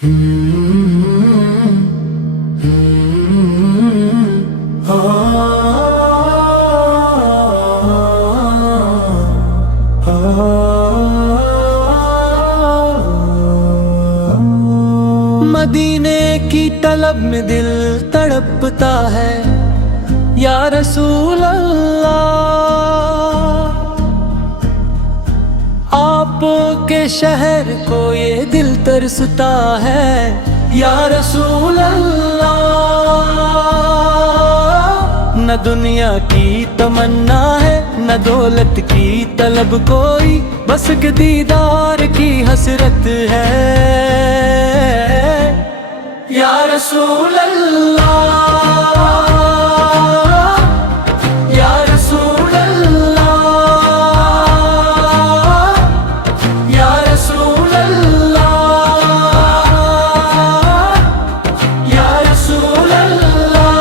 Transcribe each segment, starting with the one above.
مدینے کی طلب میں دل تڑپتا ہے یا رسول اللہ، آپ کے شہر کو یہ دل ترستا ہے یا رسول اللہ۔ نہ دنیا کی تمنا ہے نہ دولت کی طلب کوئی، بس کہ دیدار کی حسرت ہے یا رسول اللہ، یا رسول اللہ، یا رسول اللہ، یا رسول اللہ۔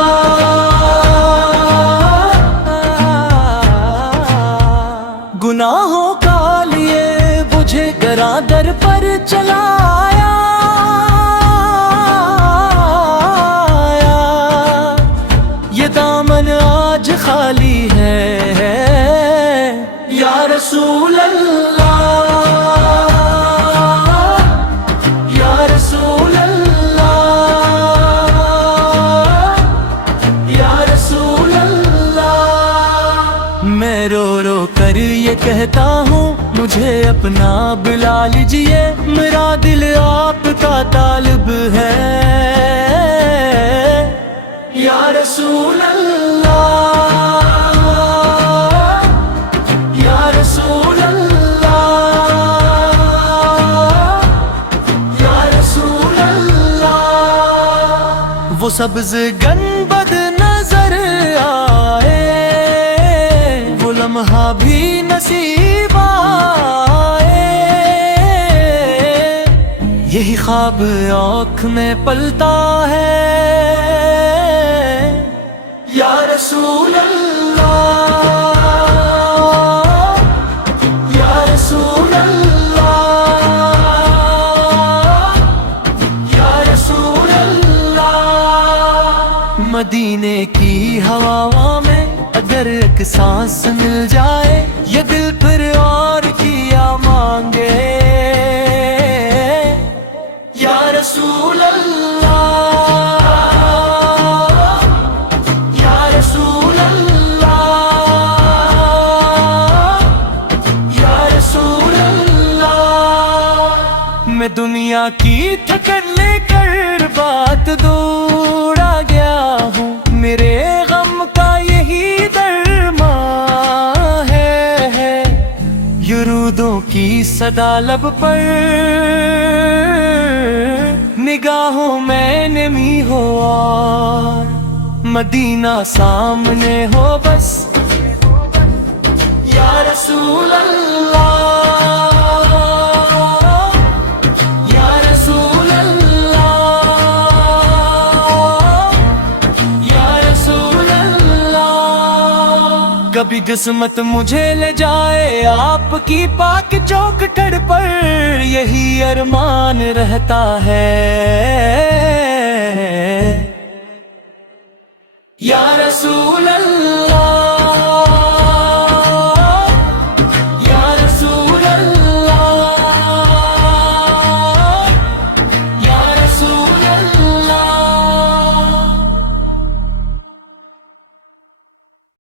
گناہوں کا لیے مجھے گراں در پر چلایا، دامن آج خالی ہے یا رسول اللہ، یا رسول اللہ، یا رسول اللہ۔ میں رو رو کر یہ کہتا ہوں مجھے اپنا بلا لیجئے، میرا دل آپ کا طالب ہے یا رسول اللہ، یا رسول اللہ، یا رسول اللہ۔ وہ سبز گنبد نظر آئے، وہ لمحہ بھی نصیب آئے، یہی خواب آنکھ میں پلتا ہے یا رسول اللہ، یا رسول اللہ، یا رسول اللہ۔ مدینے کی ہواؤں میں اگر ایک سانس مل جائے، یہ دل پھر اور کیا مانگے یا رسول اللہ، میں دنیا کی تھکن لے کر بات دور آ گیا ہوں، میرے غم کا یہی درمان ہے، یرودوں کی صدا لب پر، نگاہوں میں نمی ہو اور مدینہ سامنے ہو بس یا رسول اللہ، کبھی قسمت مجھے لے جائے آپ کی پاک چوکھٹ پر، یہی ارمان رہتا ہے یا رسول